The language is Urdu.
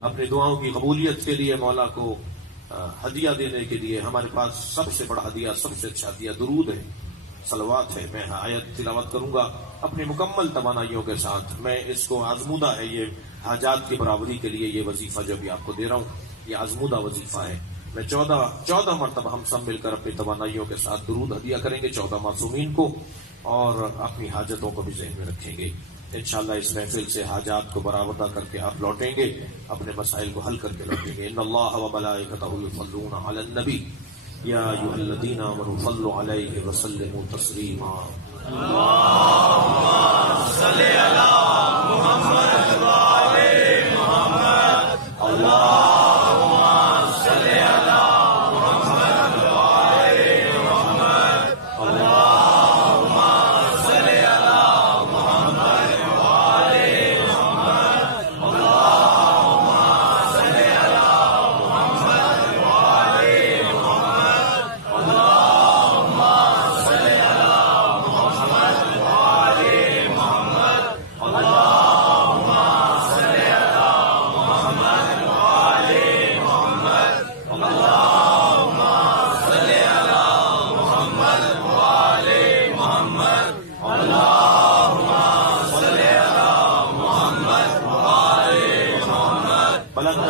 اپنی دعاؤں کی قبولیت کے لیے مولا کو ہدیہ دینے کے لیے ہمارے پاس سب سے بڑا ہدیہ، سب سے اچھا ہدیہ درود ہے، صلوات ہے۔ میں آیت تلاوت کروں گا اپنی مکمل توانائیوں کے ساتھ۔ میں اس کو آزمودہ ہے، یہ حاجات کی برابری کے لیے یہ وظیفہ جو بھی آپ کو دے رہا ہوں یہ آزمودہ وظیفہ ہے۔ میں 14 مرتبہ ہم سب مل کر اپنی توانائیوں کے ساتھ درود ہدیہ کریں گے 14 معصومین کو، اور اپنی حاجتوں کو بھی ذہن میں رکھیں گے۔ انشاءاللہ اس محفل سے حاجات کو برآمدہ کر کے آپ لوٹیں گے، اپنے مسائل کو حل کر کے لوٹیں گے۔ ان اللہ وملائکتہ یصلون علی النبی یا ایھا الذین آمنوا صلوا علیہ وسلموا تسلیما۔ اللہم صل علی محمد وآل محمد۔ اللہم صل علی محمد وآل محمد۔ اللہم صل علی محمد وآل محمد۔ اللہم صل علی محمد وآل محمد۔ اللہم صل علی محمد وآل محمد۔ اللہم صل علی محمد وآل محمد۔ اللہم صل علی محمد وآل محمد۔ اللہم صل علی محمد وآل محمد۔ بلند